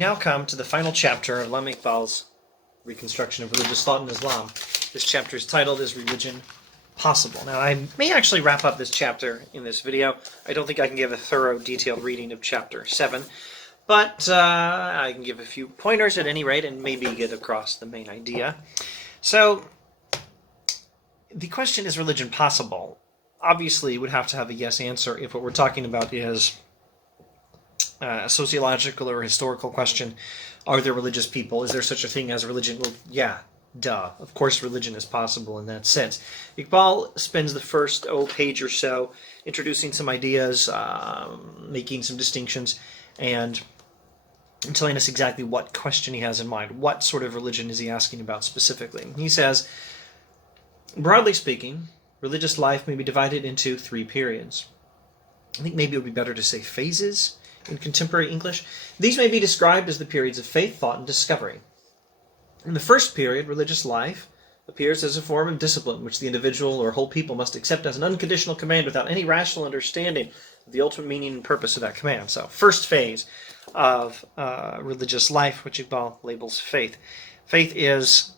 Now come to the final chapter of Allama Iqbal's reconstruction of religious thought in Islam. This chapter is titled, Is Religion Possible? Now, I may actually wrap up this chapter in this video. I don't think I can give a thorough, detailed reading of chapter 7, but I can give a few pointers at any rate and maybe get across the main idea. So, the question, is religion possible? Obviously, would have to have a yes answer if what we're talking about is a sociological or historical question. Are there religious people? Is there such a thing as religion? Well, yeah, duh. Of course religion is possible in that sense. Iqbal spends the first page or so introducing some ideas, making some distinctions, and telling us exactly what question he has in mind. What sort of religion is he asking about specifically? He says, broadly speaking, religious life may be divided into 3 periods. I think maybe it would be better to say phases in contemporary English. These may be described as the periods of faith, thought, and discovery. In the first period, religious life appears as a form of discipline which the individual or whole people must accept as an unconditional command without any rational understanding of the ultimate meaning and purpose of that command. So, first phase of religious life, which Iqbal labels faith. Faith is,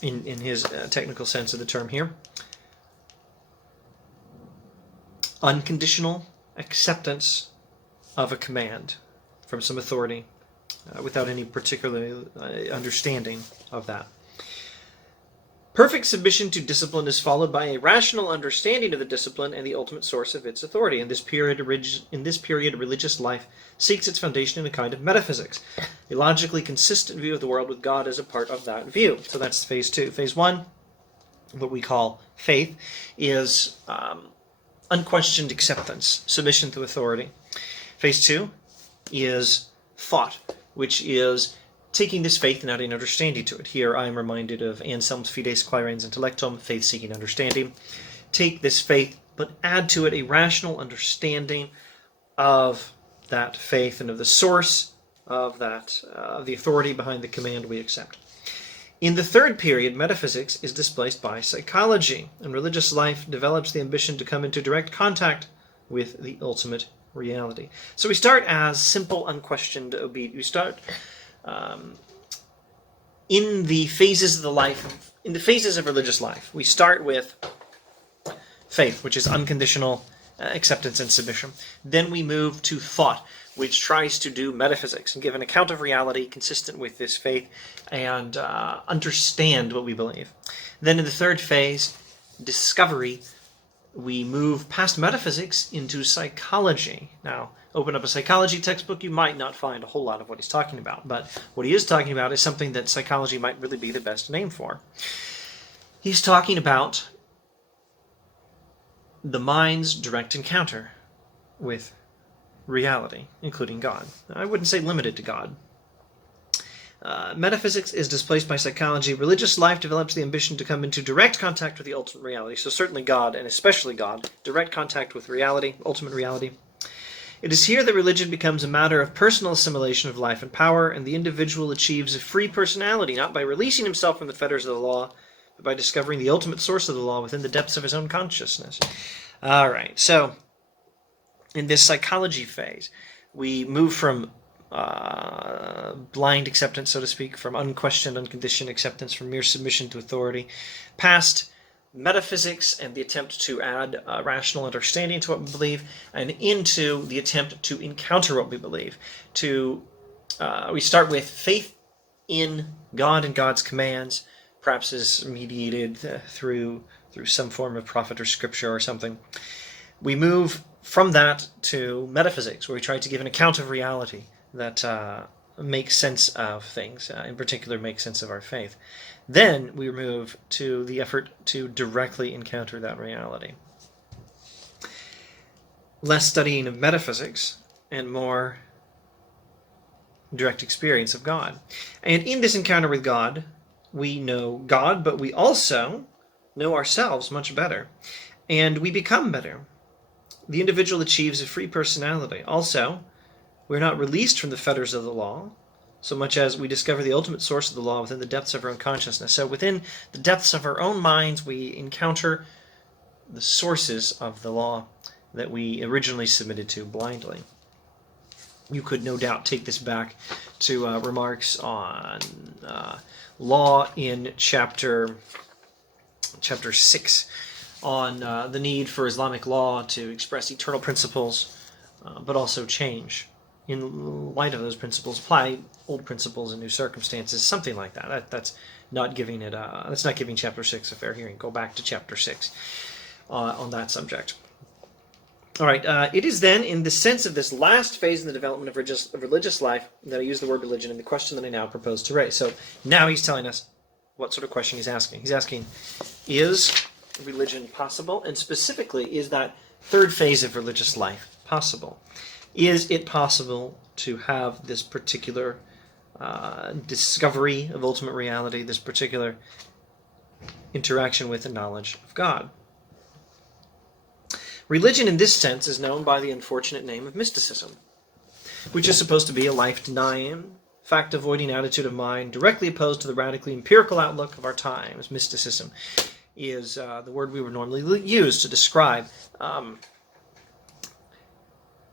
in his technical sense of the term here, unconditional acceptance of a command from some authority without any particular understanding of that. Perfect submission to discipline is followed by a rational understanding of the discipline and the ultimate source of its authority. In this period, religious life seeks its foundation in a kind of metaphysics, a logically consistent view of the world with God as a part of that view. So that's phase 2. Phase 1, what we call faith, is unquestioned acceptance, submission to authority. Phase 2 is thought, which is taking this faith and adding understanding to it. Here I am reminded of Anselm's Fides Quaerens Intellectum, faith-seeking understanding. Take this faith, but add to it a rational understanding of that faith and of the source of that, the authority behind the command we accept. In the third period, metaphysics is displaced by psychology, and religious life develops the ambition to come into direct contact with the ultimate reality. So we start as simple, unquestioned obedience. We start in the phases of the life, in the phases of religious life. We start with faith, which is unconditional acceptance and submission. Then we move to thought, which tries to do metaphysics and give an account of reality consistent with this faith and understand what we believe. Then in the third phase, discovery, we move past metaphysics into psychology. Now, open up a psychology textbook, you might not find a whole lot of what he's talking about, but what he is talking about is something that psychology might really be the best name for. He's talking about the mind's direct encounter with reality, including God. Now, I wouldn't say limited to God. Metaphysics is displaced by psychology. Religious life develops the ambition to come into direct contact with the ultimate reality. So certainly God, and especially God, direct contact with reality, ultimate reality. It is here that religion becomes a matter of personal assimilation of life and power, and the individual achieves a free personality, not by releasing himself from the fetters of the law, but by discovering the ultimate source of the law within the depths of his own consciousness. All right, so in this psychology phase, we move from blind acceptance, so to speak, from unquestioned, unconditioned acceptance, from mere submission to authority, past metaphysics and the attempt to add rational understanding to what we believe, and into the attempt to encounter what we believe. We start with faith in God and God's commands, perhaps is mediated through some form of prophet or scripture or something. We move from that to metaphysics, where we try to give an account of reality that makes sense of things, in particular make sense of our faith. Then we move to the effort to directly encounter that reality. Less studying of metaphysics and more direct experience of God. And in this encounter with God, we know God, but we also know ourselves much better. And we become better. The individual achieves a free personality. Also, we're not released from the fetters of the law, so much as we discover the ultimate source of the law within the depths of our own consciousness. So within the depths of our own minds, we encounter the sources of the law that we originally submitted to blindly. You could no doubt take this back to remarks on law in chapter 6 on the need for Islamic law to express eternal principles, but also change in light of those principles, apply old principles in new circumstances, something like that. That's not giving it. That's not giving chapter 6 a fair hearing. Go back to chapter 6 on that subject. All right. It is then in the sense of this last phase in the development of religious life that I use the word religion in the question that I now propose to raise. So now he's telling us what sort of question he's asking. He's asking, is religion possible? And specifically, is that third phase of religious life possible? Is it possible to have this particular discovery of ultimate reality, this particular interaction with the knowledge of God? Religion in this sense is known by the unfortunate name of mysticism, which is supposed to be a life-denying, fact-avoiding attitude of mind directly opposed to the radically empirical outlook of our times. Mysticism is the word we would normally use to describe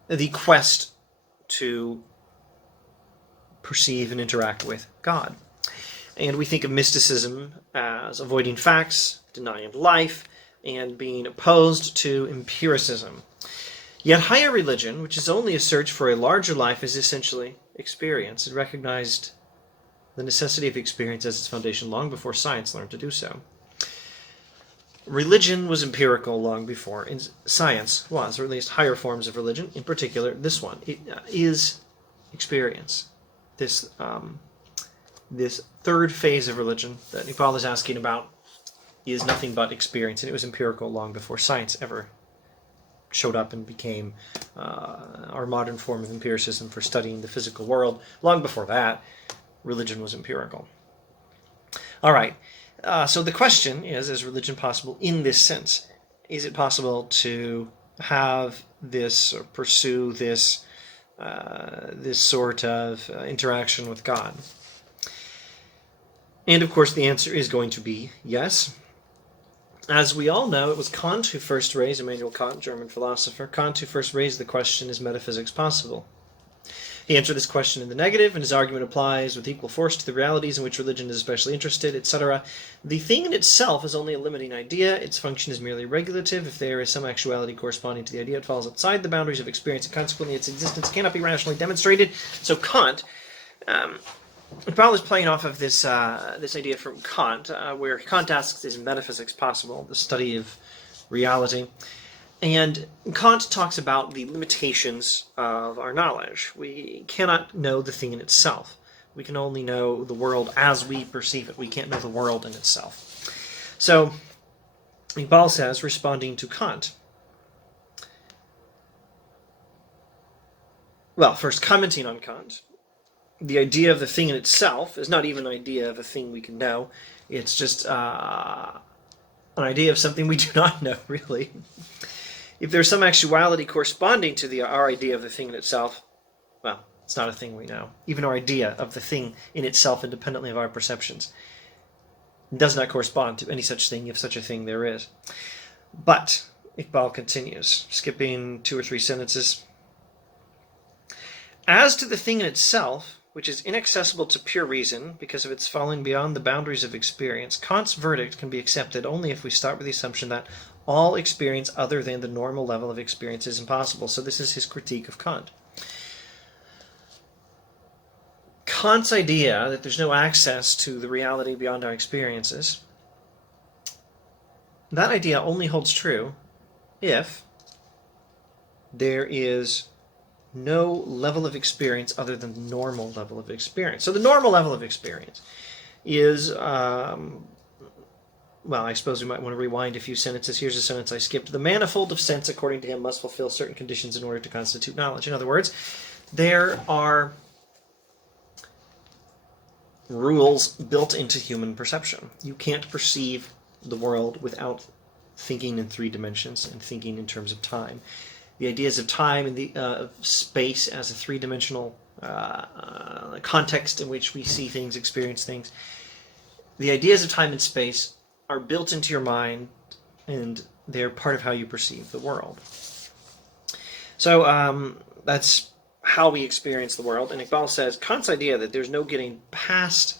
the quest to perceive and interact with God. And we think of mysticism as avoiding facts, denying life, and being opposed to empiricism. Yet higher religion, which is only a search for a larger life, is essentially experience. It recognized the necessity of experience as its foundation long before science learned to do so. Religion was empirical long before science was, or at least higher forms of religion, in particular this one. It is experience. This third phase of religion that Iqbal is asking about is nothing but experience, and it was empirical long before science ever showed up and became our modern form of empiricism for studying the physical world. Long before that, religion was empirical. All right, so the question is religion possible in this sense? Is it possible to have this, or pursue this, this sort of interaction with God? And of course the answer is going to be yes. As we all know, it was Kant who first raised, Immanuel Kant, German philosopher, Kant who first raised the question, is metaphysics possible? He answered this question in the negative, and his argument applies with equal force to the realities in which religion is especially interested, etc. The thing in itself is only a limiting idea. Its function is merely regulative. If there is some actuality corresponding to the idea, it falls outside the boundaries of experience, and consequently its existence cannot be rationally demonstrated. So Kant, Iqbal is playing off of this this idea from Kant, where Kant asks, is metaphysics possible, the study of reality? And Kant talks about the limitations of our knowledge. We cannot know the thing in itself. We can only know the world as we perceive it. We can't know the world in itself. So Iqbal says, responding to Kant, well, first commenting on Kant, the idea of the thing in itself is not even an idea of a thing we can know. It's just an idea of something we do not know, really. If there's some actuality corresponding to our idea of the thing in itself, well, it's not a thing we know. Even our idea of the thing in itself, independently of our perceptions, does not correspond to any such thing, if such a thing there is. But, Iqbal continues, skipping 2 or 3 sentences. As to the thing in itself, which is inaccessible to pure reason because of its falling beyond the boundaries of experience, Kant's verdict can be accepted only if we start with the assumption that all experience other than the normal level of experience is impossible. So this is his critique of Kant. Kant's idea that there's no access to the reality beyond our experiences, that idea only holds true if there is no level of experience other than the normal level of experience. So the normal level of experience is, well, I suppose we might want to rewind a few sentences. Here's a sentence I skipped. The manifold of sense, according to him, must fulfill certain conditions in order to constitute knowledge. In other words, there are rules built into human perception. You can't perceive the world without thinking in 3 dimensions and thinking in terms of time. The ideas of time and the space as a 3-dimensional context in which we see things, experience things. The ideas of time and space are built into your mind, and they're part of how you perceive the world. So that's how we experience the world. And Iqbal says, Kant's idea that there's no getting past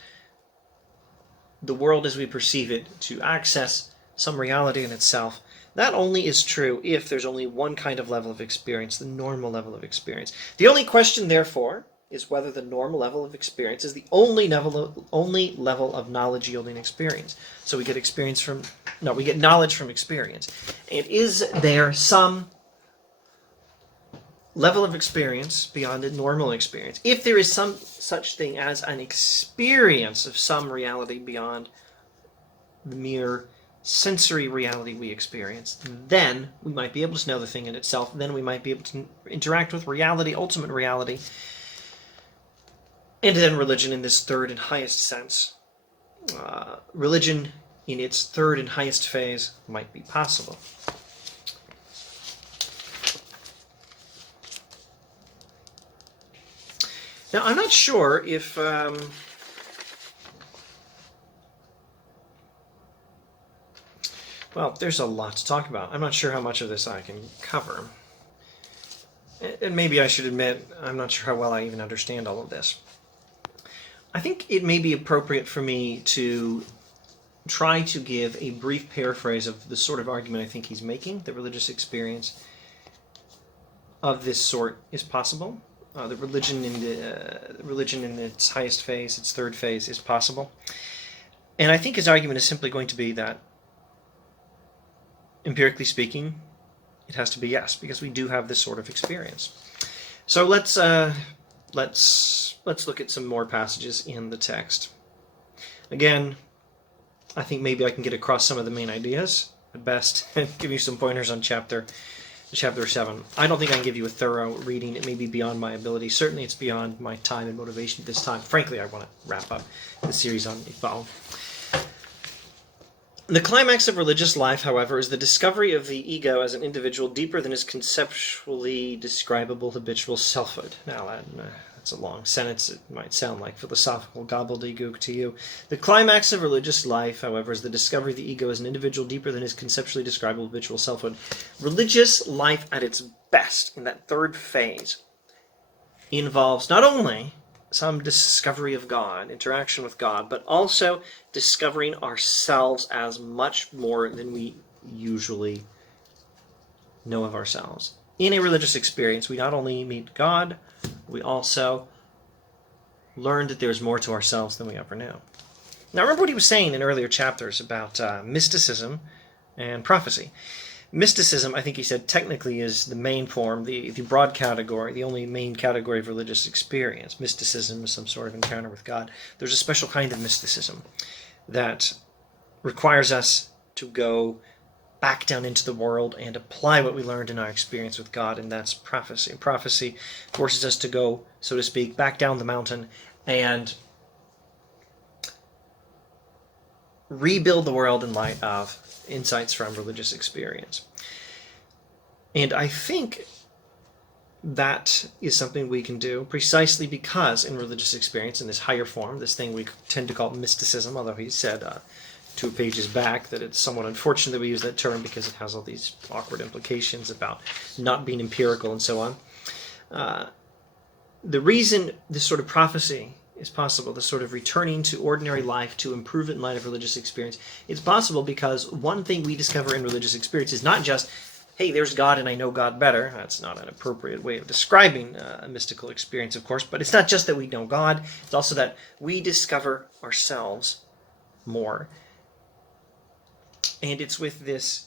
the world as we perceive it to access some reality in itself, that only is true if there's only one kind of level of experience, the normal level of experience. The only question, therefore, is whether the normal level of experience is the only level of knowledge-yielding experience. So we get knowledge from experience. And is there some level of experience beyond a normal experience? If there is some such thing as an experience of some reality beyond the mere sensory reality we experience, then we might be able to know the thing in itself. Then we might be able to interact with reality, ultimate reality, and then religion in this third and highest sense. Religion in its third and highest phase might be possible. Now, I'm not sure if well, there's a lot to talk about. I'm not sure how much of this I can cover. And maybe I should admit, I'm not sure how well I even understand all of this. I think it may be appropriate for me to try to give a brief paraphrase of the sort of argument I think he's making, that religious experience of this sort is possible. The religion in its highest phase, its third phase, is possible. And I think his argument is simply going to be that, empirically speaking, it has to be yes, because we do have this sort of experience. So let's look at some more passages in the text. Again, I think maybe I can get across some of the main ideas at best and give you some pointers on chapter 7. I don't think I can give you a thorough reading. It may be beyond my ability. Certainly it's beyond my time and motivation at this time. Frankly, I want to wrap up the series on Iqbal. The climax of religious life, however, is the discovery of the ego as an individual deeper than his conceptually describable habitual selfhood. Now, that's a long sentence. It might sound like philosophical gobbledygook to you. The climax of religious life, however, is the discovery of the ego as an individual deeper than his conceptually describable habitual selfhood. Religious life at its best, in that third phase, involves not only some discovery of God, interaction with God, but also discovering ourselves as much more than we usually know of ourselves. In a religious experience, we not only meet God, we also learn that there's more to ourselves than we ever knew. Now, remember what he was saying in earlier chapters about mysticism and prophecy. Mysticism, I think he said, technically is the main form, the broad category, the only main category of religious experience. Mysticism is some sort of encounter with God. There's a special kind of mysticism that requires us to go back down into the world and apply what we learned in our experience with God, and that's prophecy. Prophecy forces us to go, so to speak, back down the mountain and rebuild the world in light of insights from religious experience. And I think that is something we can do precisely because in religious experience, in this higher form, this thing we tend to call mysticism, although he said 2 pages back that it's somewhat unfortunate that we use that term because it has all these awkward implications about not being empirical and so on. The reason this sort of prophecy is possible, the sort of returning to ordinary life to improve it in light of religious experience, it's possible because one thing we discover in religious experience is not just, hey, there's God and I know God better. That's not an appropriate way of describing a mystical experience, of course, but it's not just that we know God, it's also that we discover ourselves more. And it's with this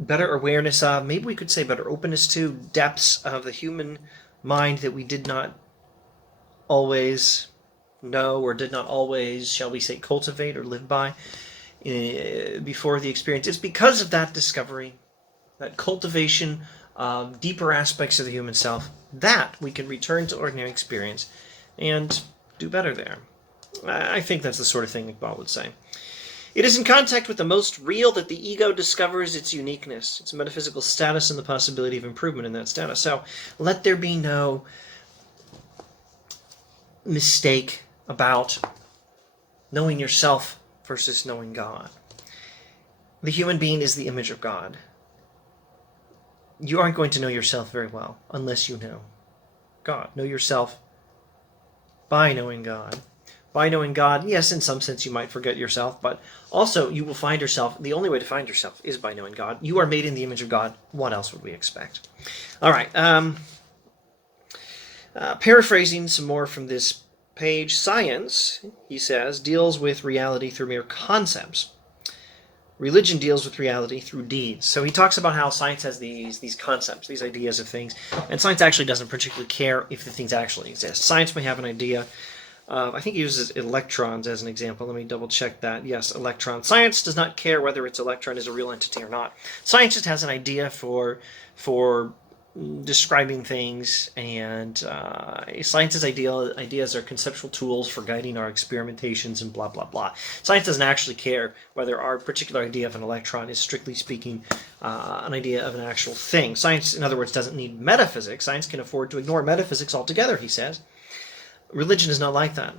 better awareness of, maybe we could say better openness to, depths of the human mind that we did not always know or did not always, shall we say, cultivate or live by before the experience. It's because of that discovery, that cultivation of deeper aspects of the human self, that we can return to ordinary experience and do better there. I think that's the sort of thing Iqbal would say. It is in contact with the most real that the ego discovers its uniqueness, its metaphysical status, and the possibility of improvement in that status. So let there be no mistake about knowing yourself versus knowing God. The human being is the image of God. you aren't going to know yourself very well unless you know God. Know yourself by knowing God. By knowing God, yes, in some sense you might forget yourself, but also you will find yourself. The only way to find yourself is by knowing God. You are made in the image of God. What else would we expect? All right. Paraphrasing some more from this page, science, he says, deals with reality through mere concepts. Religion deals with reality through deeds. So he talks about how science has these concepts, these ideas of things, and science actually doesn't particularly care if the things actually exist. Science may have an idea. I think he uses electrons as an example. Let me double check that. Yes, electrons. Science does not care whether its electron is a real entity or not. Science just has an idea for describing things, and science's ideas are conceptual tools for guiding our experimentations and blah, blah, blah. Science doesn't actually care whether our particular idea of an electron is, strictly speaking, an idea of an actual thing. Science, in other words, doesn't need metaphysics. Science can afford to ignore metaphysics altogether, he says. Religion is not like that.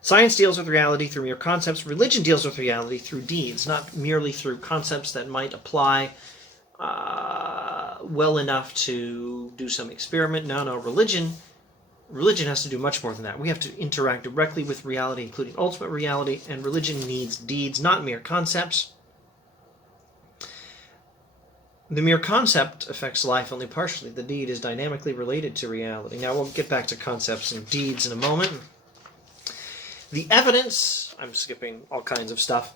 Science deals with reality through mere concepts. Religion deals with reality through deeds, not merely through concepts that might apply well enough to do some experiment. No, religion has to do much more than that. We have to interact directly with reality, including ultimate reality, and religion needs deeds, not mere concepts. The mere concept affects life only partially. The deed is dynamically related to reality. Now, we'll get back to concepts and deeds in a moment. The evidence, I'm skipping all kinds of stuff.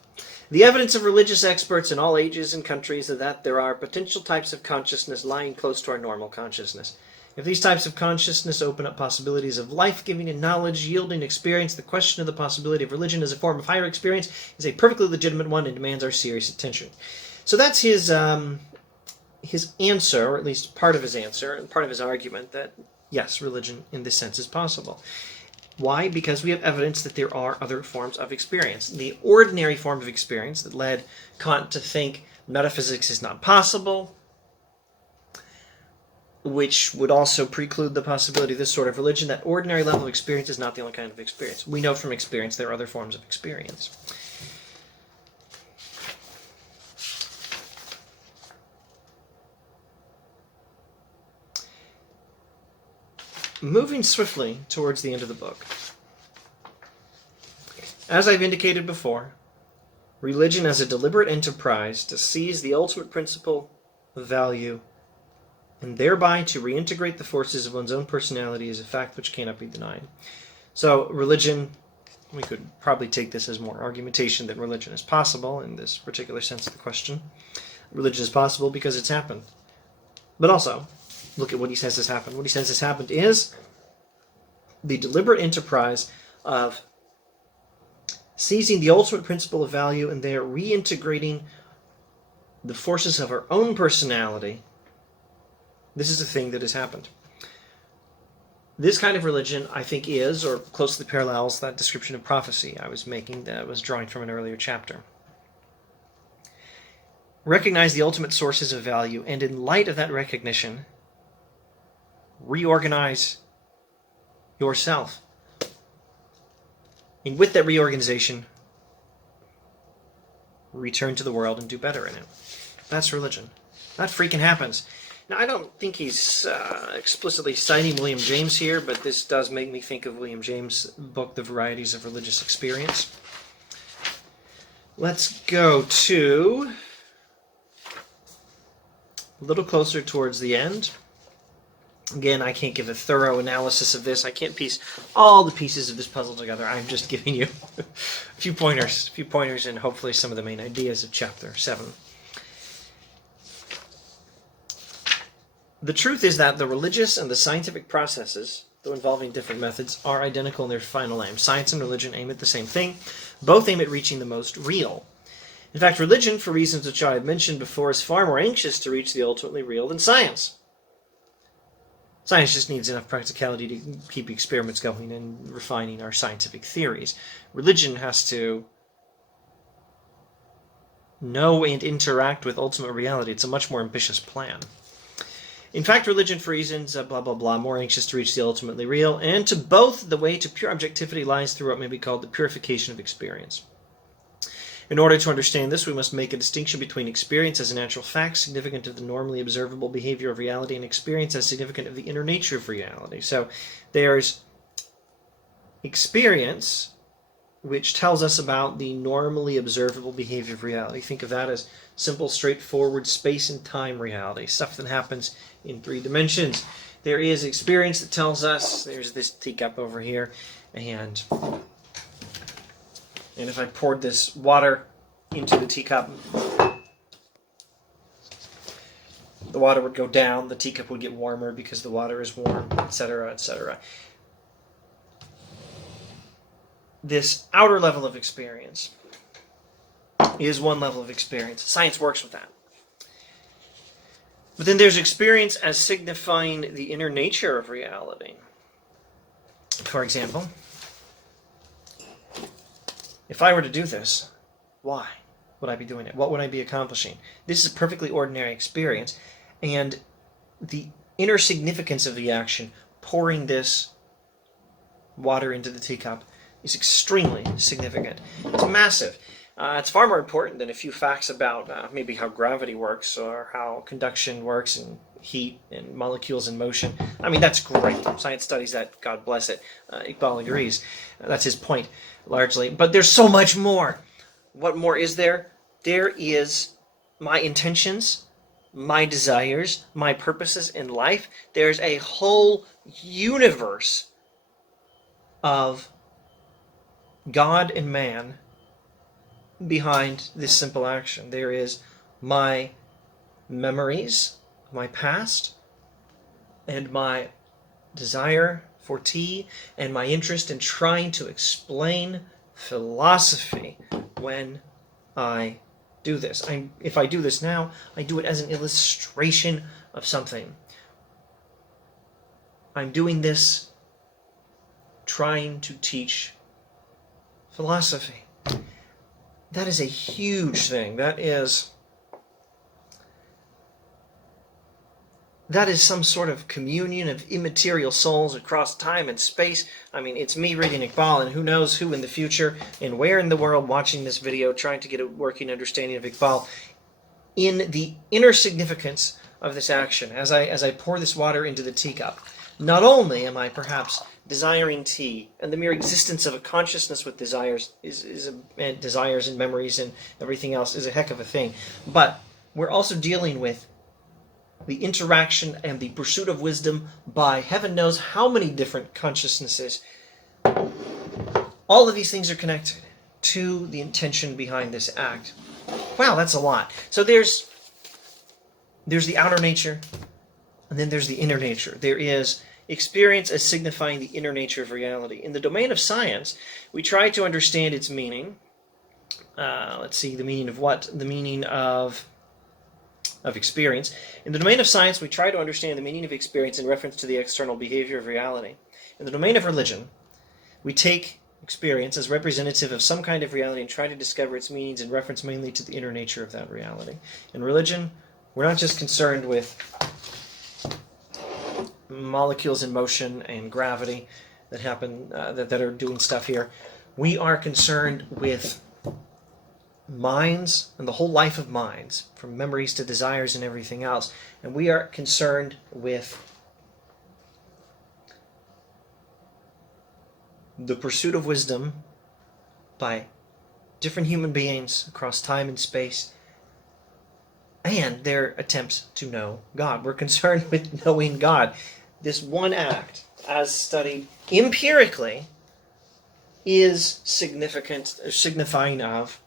The evidence of religious experts in all ages and countries is that there are potential types of consciousness lying close to our normal consciousness. If these types of consciousness open up possibilities of life-giving and knowledge-yielding experience, the question of the possibility of religion as a form of higher experience is a perfectly legitimate one and demands our serious attention. So that's his answer, or at least part of his answer, and part of his argument that, yes, religion in this sense is possible. Why? Because we have evidence that there are other forms of experience. The ordinary form of experience that led Kant to think metaphysics is not possible, which would also preclude the possibility of this sort of religion, that ordinary level of experience is not the only kind of experience. We know from experience there are other forms of experience. Moving swiftly towards the end of the book. As I've indicated before, religion as a deliberate enterprise to seize the ultimate principle of value and thereby to reintegrate the forces of one's own personality is a fact which cannot be denied. So religion, we could probably take this as more argumentation that religion is possible in this particular sense of the question. Religion is possible because it's happened. But also, look at what he says has happened. What he says has happened is the deliberate enterprise of seizing the ultimate principle of value and there reintegrating the forces of our own personality. This is the thing that has happened. This kind of religion, I think, is, or closely parallels, that description of prophecy I was making that was drawing from an earlier chapter. Recognize the ultimate sources of value, and in light of that recognition, reorganize yourself. And with that reorganization, return to the world and do better in it. That's religion. That freaking happens. Now, I don't think he's explicitly citing William James here, but this does make me think of William James' book, The Varieties of Religious Experience. Let's go to a little closer towards the end. Again, I can't give a thorough analysis of this. I can't piece all the pieces of this puzzle together. I'm just giving you a few pointers, and hopefully some of the main ideas of Chapter 7. The truth is that the religious and the scientific processes, though involving different methods, are identical in their final aim. Science and religion aim at the same thing. Both aim at reaching the most real. In fact, religion, for reasons which I have mentioned before, is far more anxious to reach the ultimately real than science. Science just needs enough practicality to keep experiments going and refining our scientific theories. Religion has to know and interact with ultimate reality. It's a much more ambitious plan. In fact, religion, for reasons blah, blah, blah, more anxious to reach the ultimately real, and to both, the way to pure objectivity lies through what may be called the purification of experience. In order to understand this, we must make a distinction between experience as a natural fact, significant of the normally observable behavior of reality, and experience as significant of the inner nature of reality. So there's experience, which tells us about the normally observable behavior of reality. Think of that as simple, straightforward space and time reality, stuff that happens in 3 dimensions. There is experience that tells us, there's this teacup over here, and if I poured this water into the teacup, the water would go down, the teacup would get warmer because the water is warm, etc., etc. This outer level of experience is one level of experience. Science works with that. But then there's experience as signifying the inner nature of reality. For example, if I were to do this, why would I be doing it? What would I be accomplishing? This is a perfectly ordinary experience, and the inner significance of the action, pouring this water into the teacup, is extremely significant. It's massive. It's far more important than a few facts about maybe how gravity works or how conduction works and heat and molecules in motion. I mean, that's great. Science studies that, God bless it. Iqbal agrees. That's his point, largely. But there's so much more. What more is there? There is my intentions, my desires, my purposes in life. There's a whole universe of God and man behind this simple action. There is my memories, my past, and my desire for tea, and my interest in trying to explain philosophy when I do this. If I do this now, I do it as an illustration of something. I'm doing this trying to teach philosophy. That is a huge thing. That is some sort of communion of immaterial souls across time and space. I mean, it's me reading Iqbal, and who knows who in the future and where in the world watching this video trying to get a working understanding of Iqbal in the inner significance of this action. As I pour this water into the teacup, not only am I perhaps desiring tea, and the mere existence of a consciousness with desires and desires and memories and everything else is a heck of a thing, but we're also dealing with the interaction and the pursuit of wisdom by heaven knows how many different consciousnesses. All of these things are connected to the intention behind this act. Wow, that's a lot. So there's the outer nature, and then there's the inner nature. There is experience as signifying the inner nature of reality. In the domain of science, we try to understand its meaning. Let's see, the meaning of what? The meaning of experience. In the domain of science, we try to understand the meaning of experience in reference to the external behavior of reality. In the domain of religion, we take experience as representative of some kind of reality and try to discover its meanings in reference mainly to the inner nature of that reality. In religion, we're not just concerned with molecules in motion and gravity that happen, that are doing stuff here. We are concerned with minds and the whole life of minds, from memories to desires and everything else. And we are concerned with the pursuit of wisdom by different human beings across time and space, and their attempts to know God. We're concerned with knowing God. This one act, as studied empirically, is significant, signifying of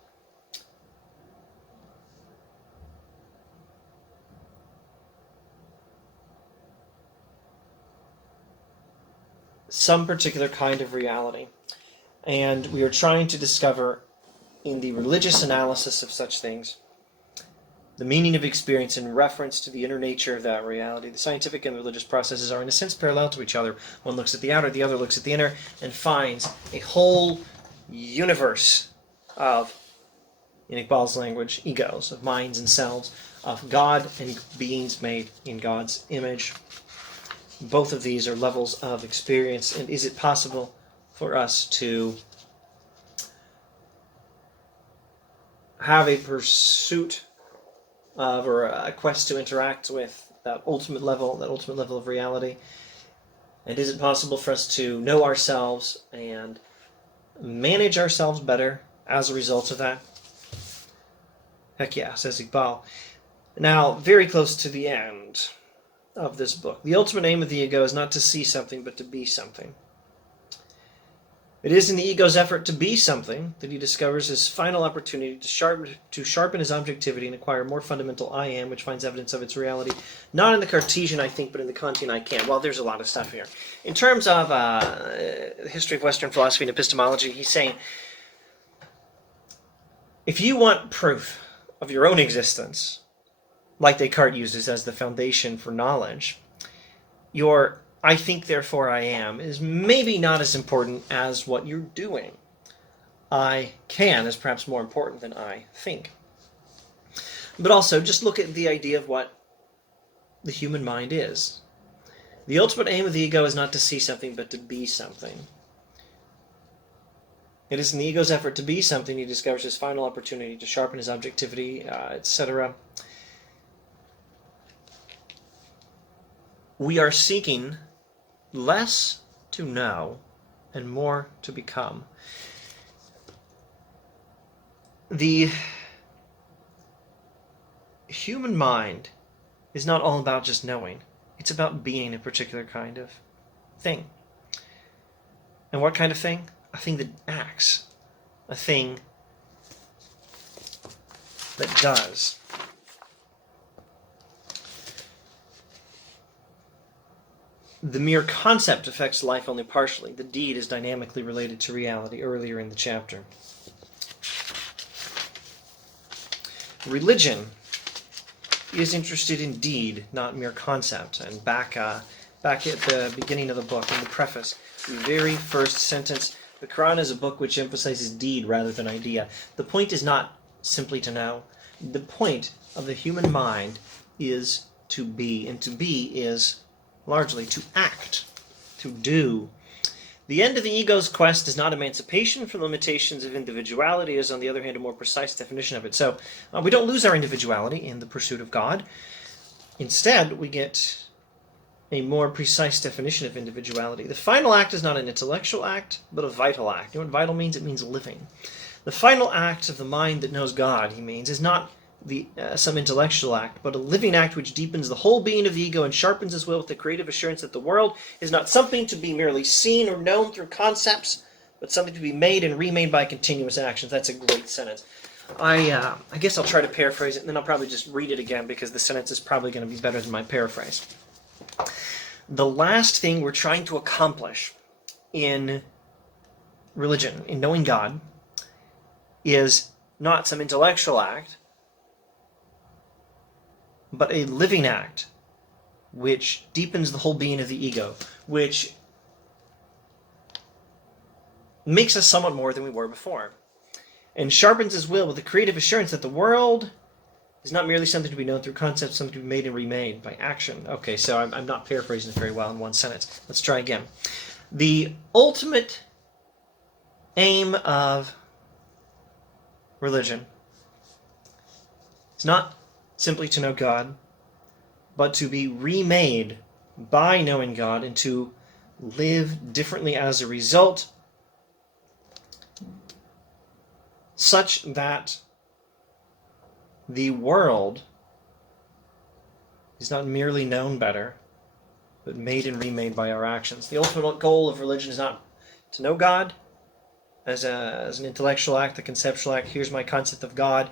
some particular kind of reality. And we are trying to discover in the religious analysis of such things the meaning of experience in reference to the inner nature of that reality. The scientific and religious processes are in a sense parallel to each other. One looks at the outer, the other looks at the inner, and finds a whole universe of, in Iqbal's language, egos, of minds and selves, of God and beings made in God's image. Both of these are levels of experience, and is it possible for us to have a pursuit of, or a quest to interact with that ultimate level of reality? And is it possible for us to know ourselves and manage ourselves better as a result of that? Heck yeah, says Iqbal. Now, very close to the end of this book, the ultimate aim of the ego is not to see something, but to be something. It is in the ego's effort to be something that he discovers his final opportunity to sharpen his objectivity and acquire more fundamental I am, which finds evidence of its reality, not in the Cartesian I think, but in the Kantian I can. Well, there's a lot of stuff here. In terms of the history of Western philosophy and epistemology, he's saying, if you want proof of your own existence, like Descartes uses as the foundation for knowledge, your I think, therefore I am is maybe not as important as what you're doing. I can is perhaps more important than I think. But also, just look at the idea of what the human mind is. The ultimate aim of the ego is not to see something, but to be something. It is in the ego's effort to be something he discovers his final opportunity to sharpen his objectivity, etc. We are seeking less to know and more to become. The human mind is not all about just knowing. It's about being a particular kind of thing. And what kind of thing? A thing that acts. A thing that does. The mere concept affects life only partially. The deed is dynamically related to reality earlier in the chapter. Religion is interested in deed, not mere concept. And back at the beginning of the book, in the preface, the very first sentence, the Quran is a book which emphasizes deed rather than idea. The point is not simply to know. The point of the human mind is to be, and to be is largely to act, to do. The end of the ego's quest is not emancipation from the limitations of individuality, is on the other hand a more precise definition of it. So we don't lose our individuality in the pursuit of God. Instead, we get a more precise definition of individuality. The final act is not an intellectual act, but a vital act. You know what vital means? It means living. The final act of the mind that knows God, he means, is not some intellectual act, but a living act which deepens the whole being of the ego and sharpens his will with the creative assurance that the world is not something to be merely seen or known through concepts, but something to be made and remade by continuous actions. That's a great sentence. I guess I'll try to paraphrase it, and then I'll probably just read it again because the sentence is probably going to be better than my paraphrase. The last thing we're trying to accomplish in religion, in knowing God, is not some intellectual act, but a living act which deepens the whole being of the ego, which makes us somewhat more than we were before, and sharpens his will with the creative assurance that the world is not merely something to be known through concepts, something to be made and remade by action. Okay, so I'm not paraphrasing it very well in one sentence. Let's try again. The ultimate aim of religion is not simply to know God, but to be remade by knowing God and to live differently as a result, such that the world is not merely known better, but made and remade by our actions. The ultimate goal of religion is not to know God as an intellectual act, a conceptual act. Here's my concept of God.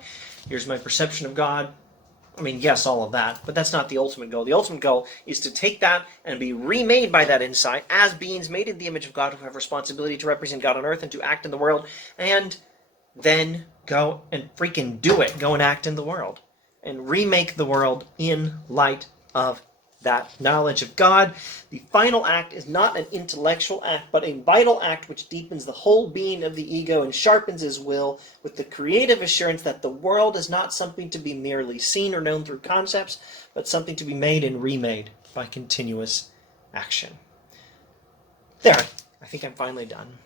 Here's my perception of God. I mean, yes, all of that, but that's not the ultimate goal. The ultimate goal is to take that and be remade by that insight as beings made in the image of God who have responsibility to represent God on earth and to act in the world, and then go and freaking do it. Go and act in the world and remake the world in light of that knowledge of God. The final act is not an intellectual act, but a vital act which deepens the whole being of the ego and sharpens his will with the creative assurance that the world is not something to be merely seen or known through concepts, but something to be made and remade by continuous action. There, I think I'm finally done.